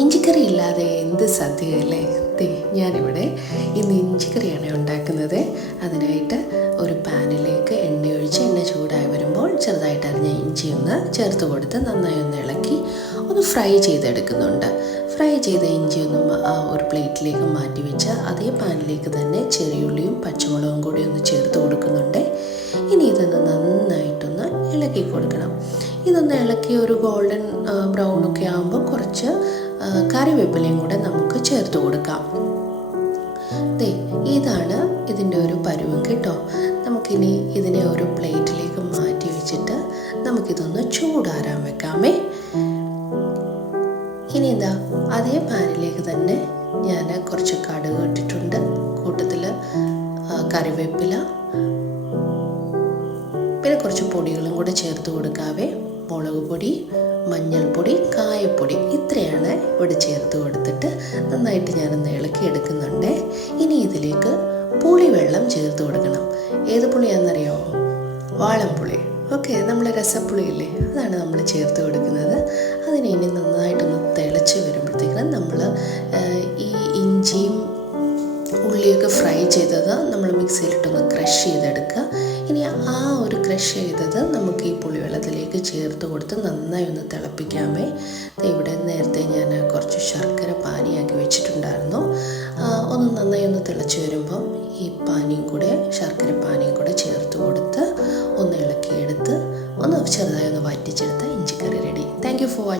ഇഞ്ചിക്കറി ഇല്ലാതെ എന്ത് സദ്യ അല്ലേ? തേ ഞാനിവിടെ ഇന്ന് ഇഞ്ചിക്കറിയാണ് ഉണ്ടാക്കുന്നത്. അതിനായിട്ട് ഒരു പാനിലേക്ക് എണ്ണ ഒഴിച്ച് എണ്ണ ചൂടായി വരുമ്പോൾ ചെറുതായിട്ട് അരിഞ്ഞ ഇഞ്ചി ഒന്ന് ചേർത്ത് കൊടുത്ത് നന്നായി ഒന്ന് ഇളക്കി ഒന്ന് ഫ്രൈ ചെയ്തെടുക്കുന്നുണ്ട്. ഫ്രൈ ചെയ്ത ഇഞ്ചി ഒന്ന് ഒരു പ്ലേറ്റിലേക്ക് മാറ്റി വെച്ച് അതേ പാനിലേക്ക് തന്നെ ചെറിയുള്ളിയും പച്ചമുളകും കൂടി ഒന്ന് ചേർത്ത് കൊടുക്കുന്നുണ്ട്. ഇനി ഇതൊന്ന് ഇളക്കി കൊടുക്കണം. ഇതൊന്ന് ഇളക്കി ഒരു ഗോൾഡൻ ബ്രൗൺ ഒക്കെ ആകുമ്പോൾ കുറച്ച് കറിവേപ്പിലയും കൂടെ നമുക്ക് ചേർത്ത് കൊടുക്കാം. ദേ ഇതാണ് ഇതിന്റെ ഒരു പരുവം കേട്ടോ. നമുക്കിനി ഇതിനെ ഒരു പ്ലേറ്റിലേക്ക് മാറ്റി വെച്ചിട്ട് നമുക്കിതൊന്ന് ചൂടാറാൻ വെക്കാമേ. ഇനി എന്താ അതേ പാനിലേക്ക് തന്നെ ഞാൻ കുറച്ച് കടുക് ഇട്ടിട്ടുണ്ട്. കൂട്ടത്തിൽ കറിവേപ്പില കുറച്ച് പൊടികളും കൂടെ ചേർത്ത് കൊടുക്കാവേ. മുളക് പൊടി മഞ്ഞൾപ്പൊടി കായപ്പൊടി ഇത്രയാണ് ഇവിടെ ചേർത്ത് കൊടുത്തിട്ട് നന്നായിട്ട് ഞാനൊന്ന് ഇളക്കി എടുക്കുന്നുണ്ട്. ഇനി ഇതിലേക്ക് പുളിവെള്ളം ചേർത്ത് കൊടുക്കണം. ഏത് പുളിയാണെന്നറിയോ? വാളംപുളി. ഓക്കെ നമ്മൾ രസപ്പുളിയില്ലേ? അതാണ് നമ്മൾ ചേർത്ത് കൊടുക്കുന്നത്. അതിനെ ഇനി നന്നായിട്ടൊന്ന് തിളച്ച് വരുമ്പോഴത്തേക്കും നമ്മൾ ഈ ഇഞ്ചിയും ഉള്ളിയൊക്കെ ഫ്രൈ ചെയ്തത് നമ്മൾ മിക്സിയിലിട്ടൊന്ന് ക്രഷ് ചെയ്തെടുക്കുക. ഇനി ആ ഒരു ക്രഷ് ചെയ്തത് നമുക്ക് ഈ പുളിവെള്ളത്തിലേക്ക് ചേർത്ത് കൊടുത്ത് നന്നായി ഒന്ന് തിളപ്പിക്കാമേ. ഇവിടെ നേരത്തെ ഞാൻ കുറച്ച് ശർക്കര പാനിയാക്കി വെച്ചിട്ടുണ്ടായിരുന്നു. ഒന്ന് നന്നായി ഒന്ന് തിളച്ച് വരുമ്പം ഈ പാനിയും കൂടെ ശർക്കര പാനിയും കൂടെ ചേർത്ത് കൊടുത്ത് ഒന്ന് ഇളക്കിയെടുത്ത് ഒന്ന് ചെറുതായി ഒന്ന് വറ്റിച്ചെടുത്ത് ഇഞ്ചിക്കറി റെഡി താങ്ക് യു ഫോർ